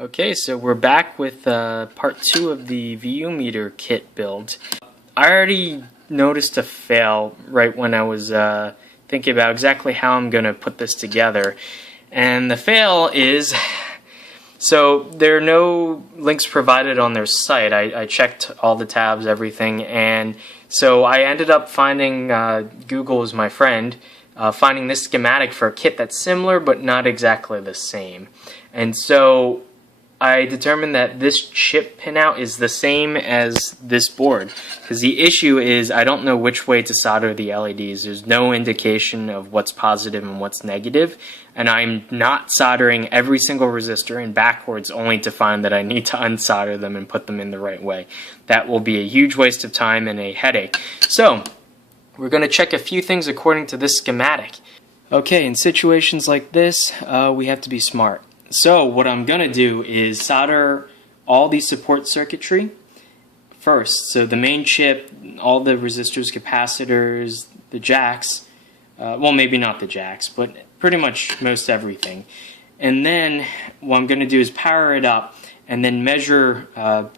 Okay, so we're back with part 2 of the VU meter kit build. I already noticed a fail right when I was thinking about exactly how I'm going to put this together. And the fail is, so there are no links provided on their site. I checked all the tabs, everything, and so I ended up finding, Google is my friend, finding this schematic for a kit that's similar but not exactly the same. And so I determined that this chip pinout is the same as this board, because the issue is I don't know which way to solder the LEDs. There's no indication of what's positive and what's negative, and I'm not soldering every single resistor in backwards only to find that I need to unsolder them and put them in the right way. That will be a huge waste of time and a headache. So we're going to check a few things according to this schematic. Okay, in situations like this, we have to be smart. So what I'm going to do is solder all the support circuitry first. So the main chip, all the resistors, capacitors, the jacks, well maybe not the jacks, but pretty much most everything. And then what I'm going to do is power it up and then measure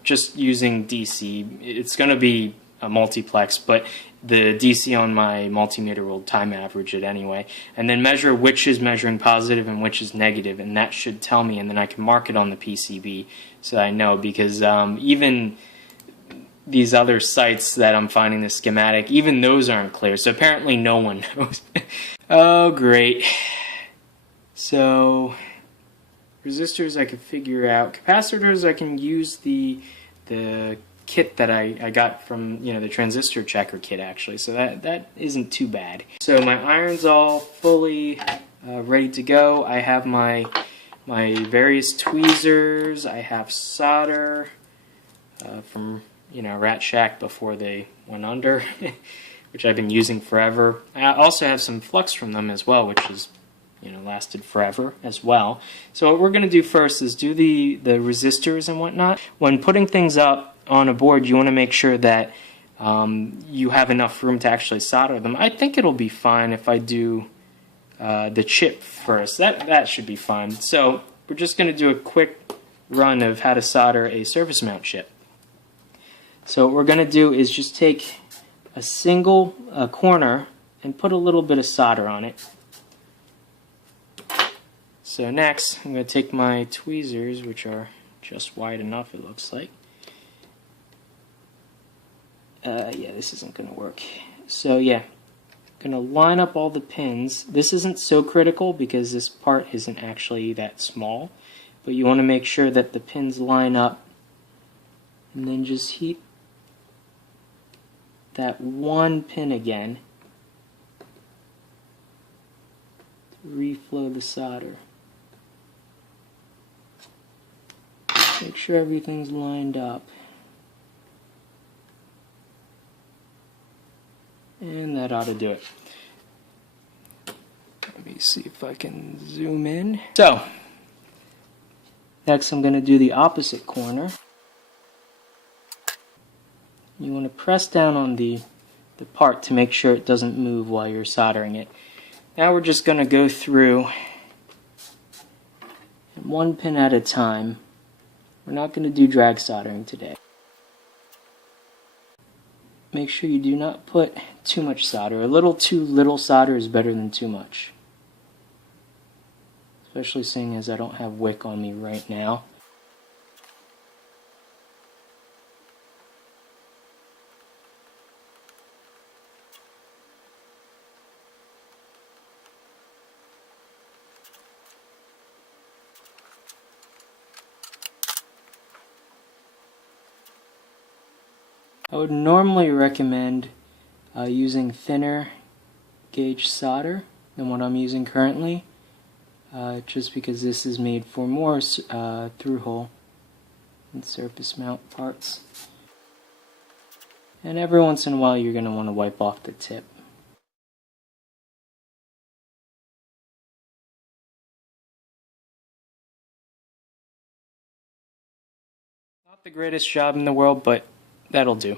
just using DC. It's going to be a multiplex, but the DC on my multimeter will time average it anyway, and then measure which is measuring positive and which is negative, and that should tell me, and then I can mark it on the PCB so I know, because even these other sites that I'm finding the schematic, even those aren't clear, so apparently no one knows. Oh great. So resistors I can figure out, capacitors I can use the kit that I got from, the transistor checker kit actually, so that isn't too bad. So my iron's all fully ready to go. I have my various tweezers. I have solder from Rat Shack before they went under, which I've been using forever. I also have some flux from them as well, which has lasted forever as well. So what we're going to do first is do the resistors and whatnot. When putting things up on a board, you want to make sure that you have enough room to actually solder them. I think it'll be fine if I do the chip first. That should be fine. So we're just going to do a quick run of how to solder a surface mount chip. So what we're going to do is just take a single corner and put a little bit of solder on it. So next, I'm going to take my tweezers, which are just wide enough, it looks like. Yeah, this isn't going to work. So yeah, I'm going to line up all the pins. This isn't so critical because this part isn't actually that small, but you want to make sure that the pins line up, and then just heat that one pin again to reflow the solder. Make sure everything's lined up. And that ought to do it. Let me see if I can zoom in. So, next I'm going to do the opposite corner. You want to press down on the part to make sure it doesn't move while you're soldering it. Now we're just going to go through one pin at a time. We're not going to do drag soldering today. Make sure you do not put too much solder. A little too little solder is better than too much. Especially seeing as I don't have wick on me right now. I would normally recommend using thinner gauge solder than what I'm using currently, just because this is made for more through-hole and surface mount parts. And every once in a while you're going to want to wipe off the tip. Not the greatest job in the world, but that'll do.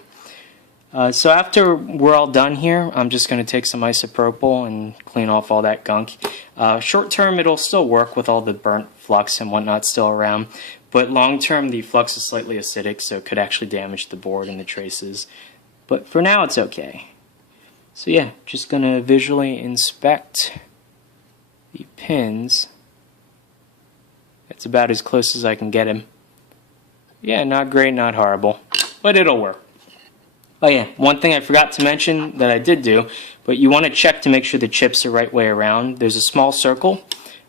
So after we're all done here, I'm just going to take some isopropyl and clean off all that gunk. Short term, it'll still work with all the burnt flux and whatnot still around, but long term, the flux is slightly acidic, so it could actually damage the board and the traces. But for now, it's okay. So yeah, just going to visually inspect the pins. That's about as close as I can get him. Yeah, not great, not horrible, but it'll work. Oh yeah, one thing I forgot to mention that I did do, but you want to check to make sure the chips are right way around. There's a small circle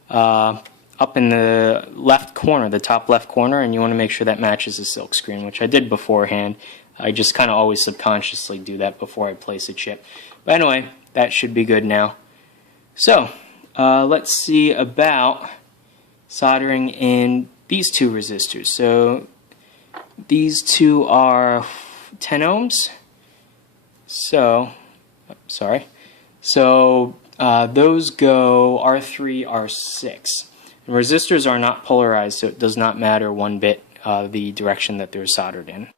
up in the left corner, the top left corner, and you want to make sure that matches the silk screen, which I did beforehand. I just kind of always subconsciously do that before I place a chip. But anyway, that should be good now. So, let's see about soldering in these two resistors. So, these two are 10 ohms. So, those go R3, R6. And resistors are not polarized, so it does not matter one bit the direction that they're soldered in.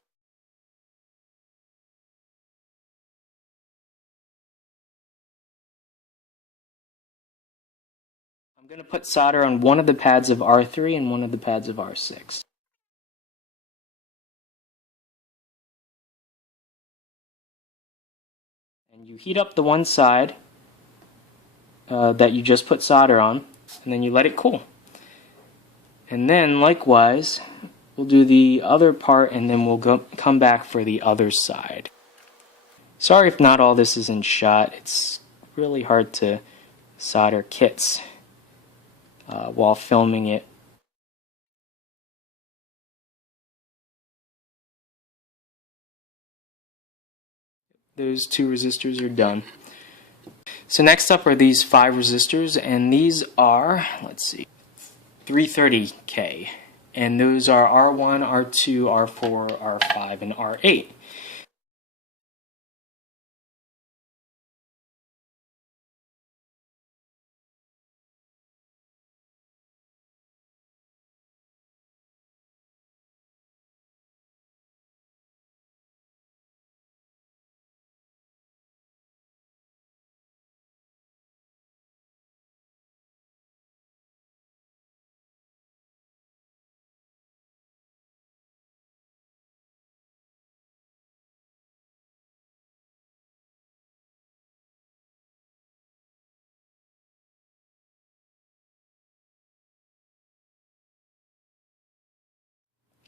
I'm going to put solder on one of the pads of R3 and one of the pads of R6. And you heat up the one side that you just put solder on, and then you let it cool. And then, likewise, we'll do the other part, and then we'll come back for the other side. Sorry if not all this is in shot. It's really hard to solder kits while filming it. Those two resistors are done. So next up are these 5 resistors, and these are, let's see, 330K. And those are R1, R2, R4, R5, and R8.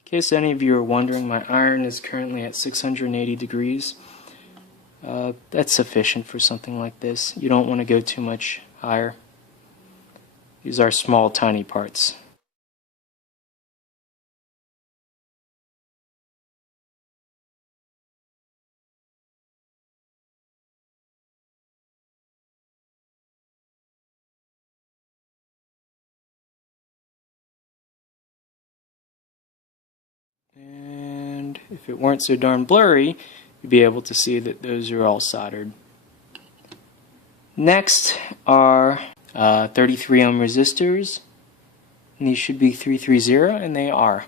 In case any of you are wondering, my iron is currently at 680 degrees. That's sufficient for something like this. You don't want to go too much higher. These are small, tiny parts. And if it weren't so darn blurry, you'd be able to see that those are all soldered. Next are 33 ohm resistors. And these should be 330, and they are.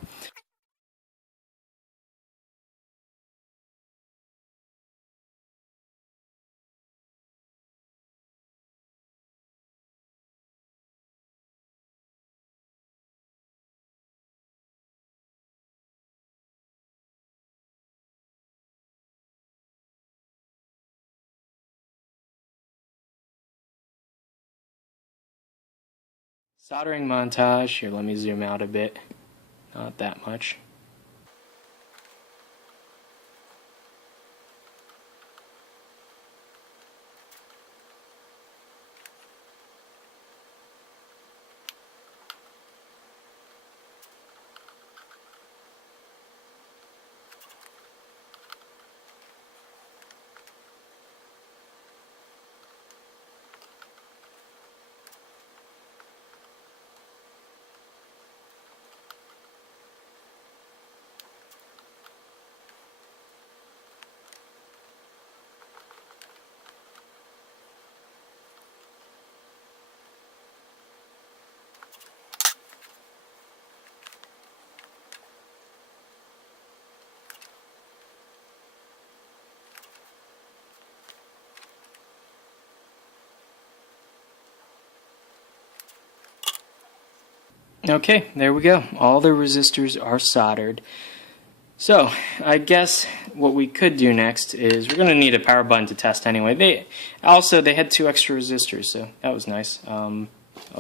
Soldering montage. Here, let me zoom out a bit. Not that much. Okay, there we go. All the resistors are soldered. So, I guess what we could do next is we're going to need a power button to test anyway. They had 2 extra resistors, so that was nice. I'll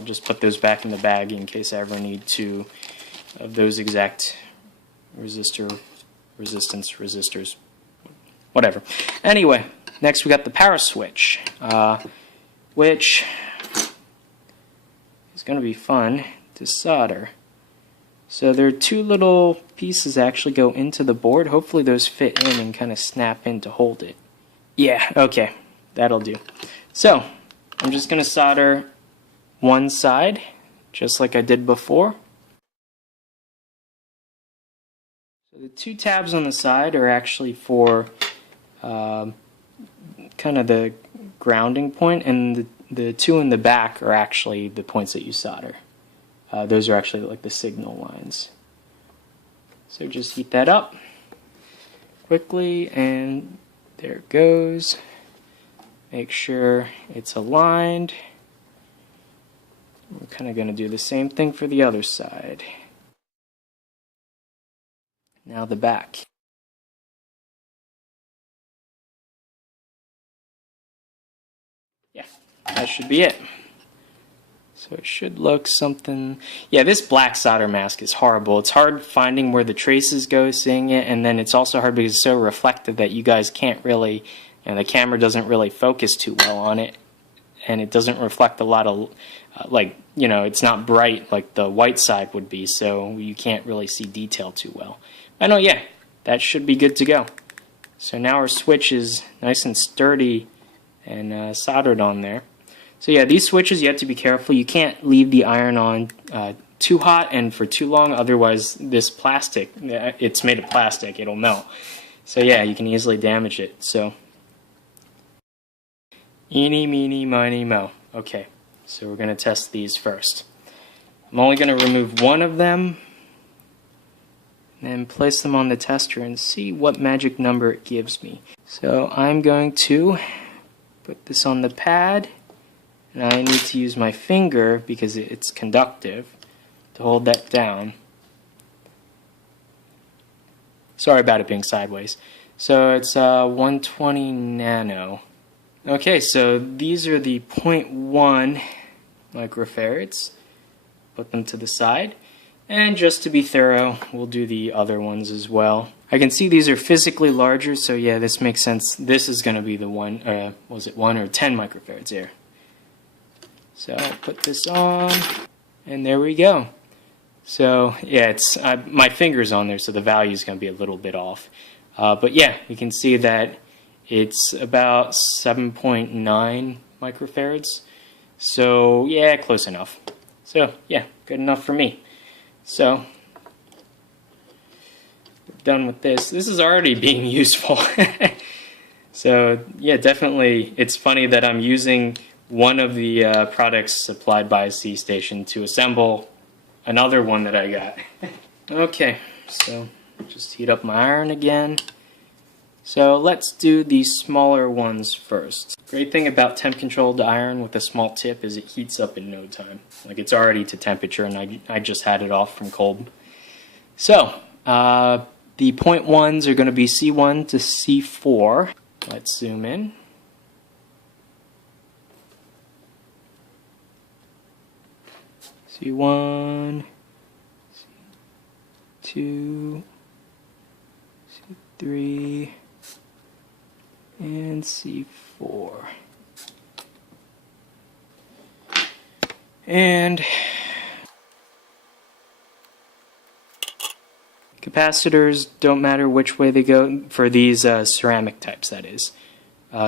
just put those back in the bag in case I ever need 2 of those exact resistors, whatever. Anyway, next we got the power switch, which is going to be fun to solder. So there are 2 little pieces that actually go into the board. Hopefully those fit in and kind of snap in to hold it. Yeah, okay, that'll do. So I'm just going to solder one side, just like I did before. So the 2 tabs on the side are actually for kind of the grounding point, and the 2 in the back are actually the points that you solder. Those are actually like the signal lines. So just heat that up quickly, and there it goes. Make sure it's aligned. We're kind of going to do the same thing for the other side. Now the back. Yeah, that should be it. So it should look something... Yeah, this black solder mask is horrible. It's hard finding where the traces go, seeing it, and then it's also hard because it's so reflective that you guys can't really... the camera doesn't really focus too well on it, and it doesn't reflect a lot of... it's not bright like the white side would be, so you can't really see detail too well. I know, yeah, that should be good to go. So now our switch is nice and sturdy and soldered on there. So yeah, these switches, you have to be careful. You can't leave the iron on too hot and for too long, otherwise this plastic, it's made of plastic, it'll melt. So yeah, you can easily damage it. So, eeny, meeny, miny, mo. Okay, so we're going to test these first. I'm only going to remove one of them and place them on the tester and see what magic number it gives me. So I'm going to put this on the pad, and I need to use my finger because it's conductive to hold that down. Sorry about it being sideways. So it's 120 nano. Okay, so these are the 0.1 microfarads. Put them to the side. And just to be thorough, we'll do the other ones as well. I can see these are physically larger, so yeah, this makes sense. This is going to be the 1 or 10 microfarads here. So I'll put this on, and there we go. So yeah, it's my finger's on there, so the value is going to be a little bit off. But yeah, you can see that it's about 7.9 microfarads. So yeah, close enough. So yeah, good enough for me. So we're done with this. This is already being useful. So yeah, definitely it's funny that I'm using one of the products supplied by ICStation to assemble another one that I got. Okay, so just heat up my iron again. So let's do the smaller ones first. Great thing about temp controlled iron with a small tip is it heats up in no time. Like it's already to temperature, and I just had it off from cold. So the 0.1s are going to be C1 to C4. Let's zoom in. C1, C2, C3, and C4. And capacitors don't matter which way they go for these ceramic types, that is.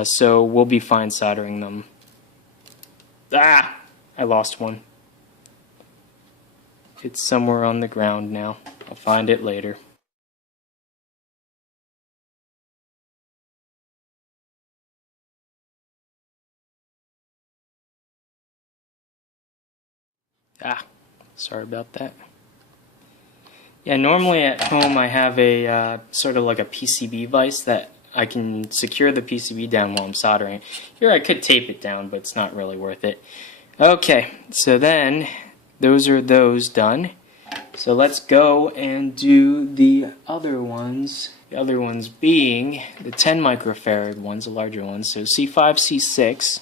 So we'll be fine soldering them. Ah! I lost one. It's somewhere on the ground now. I'll find it later. Ah, sorry about that. Yeah, normally at home I have a sort of like a PCB vise that I can secure the PCB down while I'm soldering. Here I could tape it down, but it's not really worth it. Okay, so then those are those done. So let's go and do the other ones. The other ones being the 10 microfarad ones, the larger ones. So C5, C6.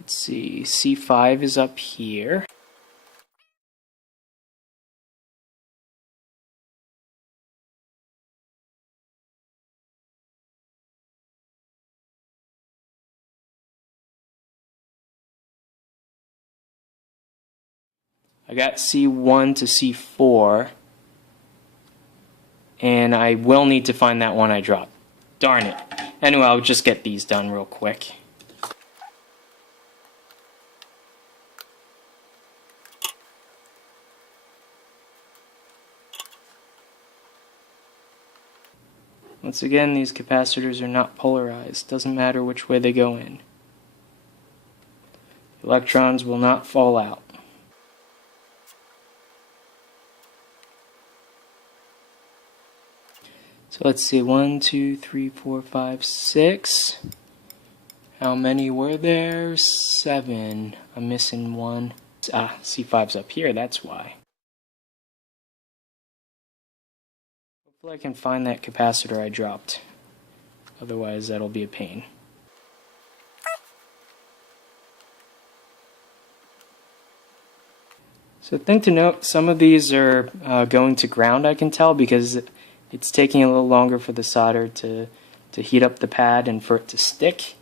Let's see, C5 is up here. I got C1 to C4, and I will need to find that one I dropped. Darn it. Anyway, I'll just get these done real quick. Once again, these capacitors are not polarized. Doesn't matter which way they go in. Electrons will not fall out. So let's see, 1, 2, 3, 4, 5, 6. How many were there? 7. I'm missing one. Ah, C5's up here, that's why. Hopefully I can find that capacitor I dropped. Otherwise that'll be a pain. So thing to note, some of these are going to ground, I can tell, because it's taking a little longer for the solder to heat up the pad and for it to stick.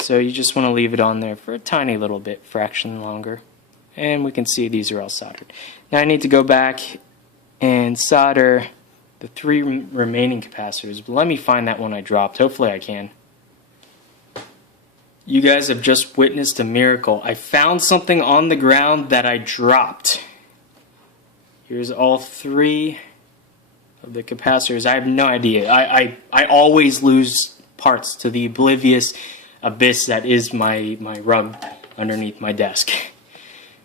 So you just want to leave it on there for a tiny little bit, fraction longer. And we can see these are all soldered. Now I need to go back and solder the 3 remaining capacitors. But let me find that one I dropped. Hopefully I can. You guys have just witnessed a miracle. I found something on the ground that I dropped. Here's all 3 of the capacitors. I have no idea. I always lose parts to the oblivious abyss that is my rug underneath my desk.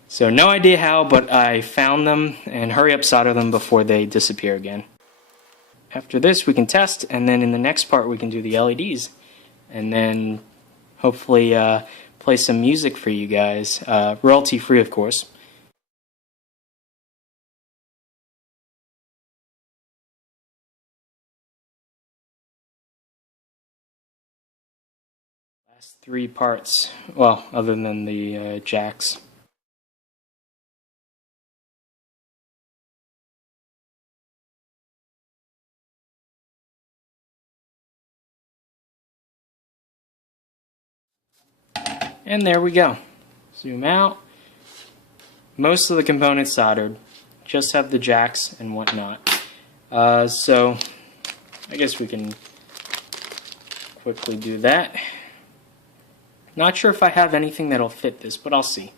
So no idea how, but I found them, and hurry up solder them before they disappear again. After this we can test, and then in the next part we can do the LEDs, and then hopefully play some music for you guys, royalty free of course. Last 3 parts, well, other than the jacks. And there we go. Zoom out. Most of the components soldered. Just have the jacks and whatnot. So I guess we can quickly do that. Not sure if I have anything that'll fit this, but I'll see.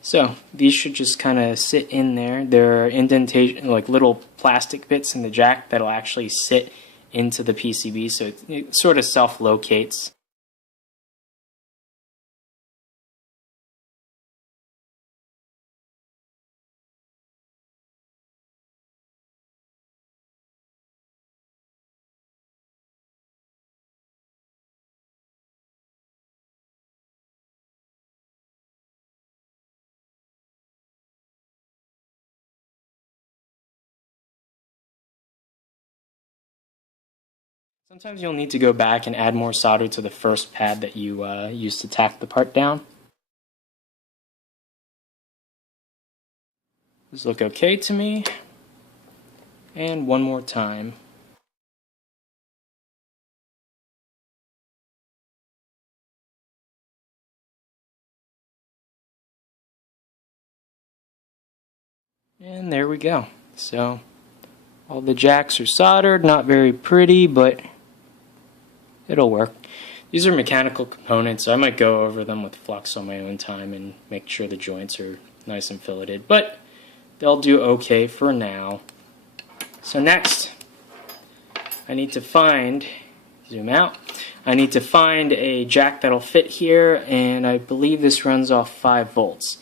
So these should just kind of sit in there. There are indentation, like little plastic bits in the jack that'll actually sit into the PCB, so it sort of self-locates. Sometimes you'll need to go back and add more solder to the first pad that you used to tack the part down. These look okay to me. And one more time. And there we go. So all the jacks are soldered, not very pretty, but it'll work. These are mechanical components, so I might go over them with flux on my own time and make sure the joints are nice and filleted, but they'll do okay for now. So next, I need to find, zoom out, I need to find a jack that'll fit here, and I believe this runs off 5 volts.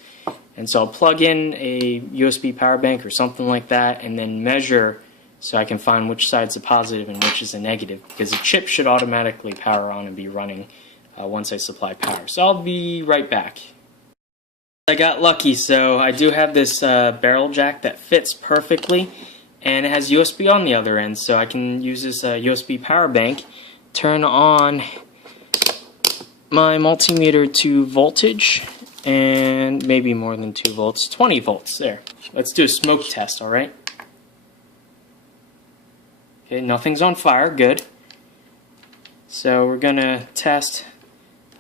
And so I'll plug in a USB power bank or something like that, and then measure so I can find which side's a positive and which is a negative, because the chip should automatically power on and be running once I supply power. So I'll be right back. I got lucky, so I do have this barrel jack that fits perfectly, and it has USB on the other end, so I can use this USB power bank, turn on my multimeter to voltage, and maybe more than 2 volts, 20 volts, there. Let's do a smoke test, alright? Okay, nothing's on fire, good. So we're gonna test.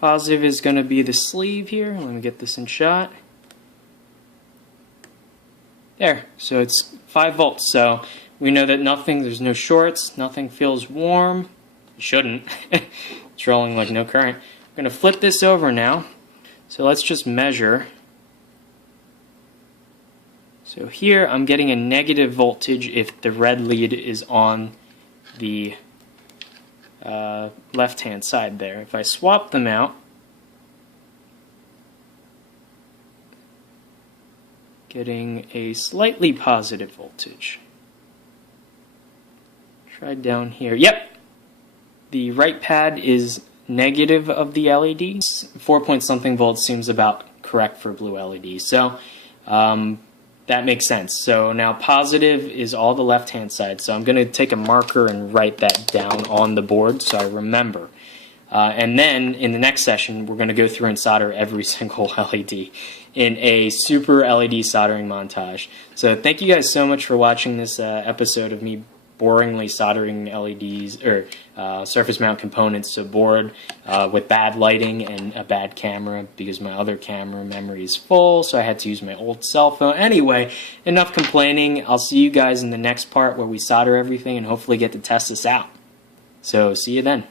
Positive is going to be the sleeve here. Let me get this in shot. There, so it's 5 volts. So we know that there's no shorts, nothing feels warm. It shouldn't. It's rolling like no current. I'm going to flip this over now. So let's just measure. So here I'm getting a negative voltage if the red lead is on the left-hand side there. If I swap them out, getting a slightly positive voltage. Try down here. Yep! The right pad is negative of the LED. 4 point something volts seems about correct for blue LED. So that makes sense. So now positive is all the left-hand side. So I'm going to take a marker and write that down on the board so I remember. And then in the next session, we're going to go through and solder every single LED in a super LED soldering montage. So thank you guys so much for watching this episode of me boringly soldering LEDs or surface mount components to board with bad lighting and a bad camera because my other camera memory is full, so I had to use my old cell phone. Anyway, enough complaining. I'll see you guys in the next part where we solder everything and hopefully get to test this out. So see you then.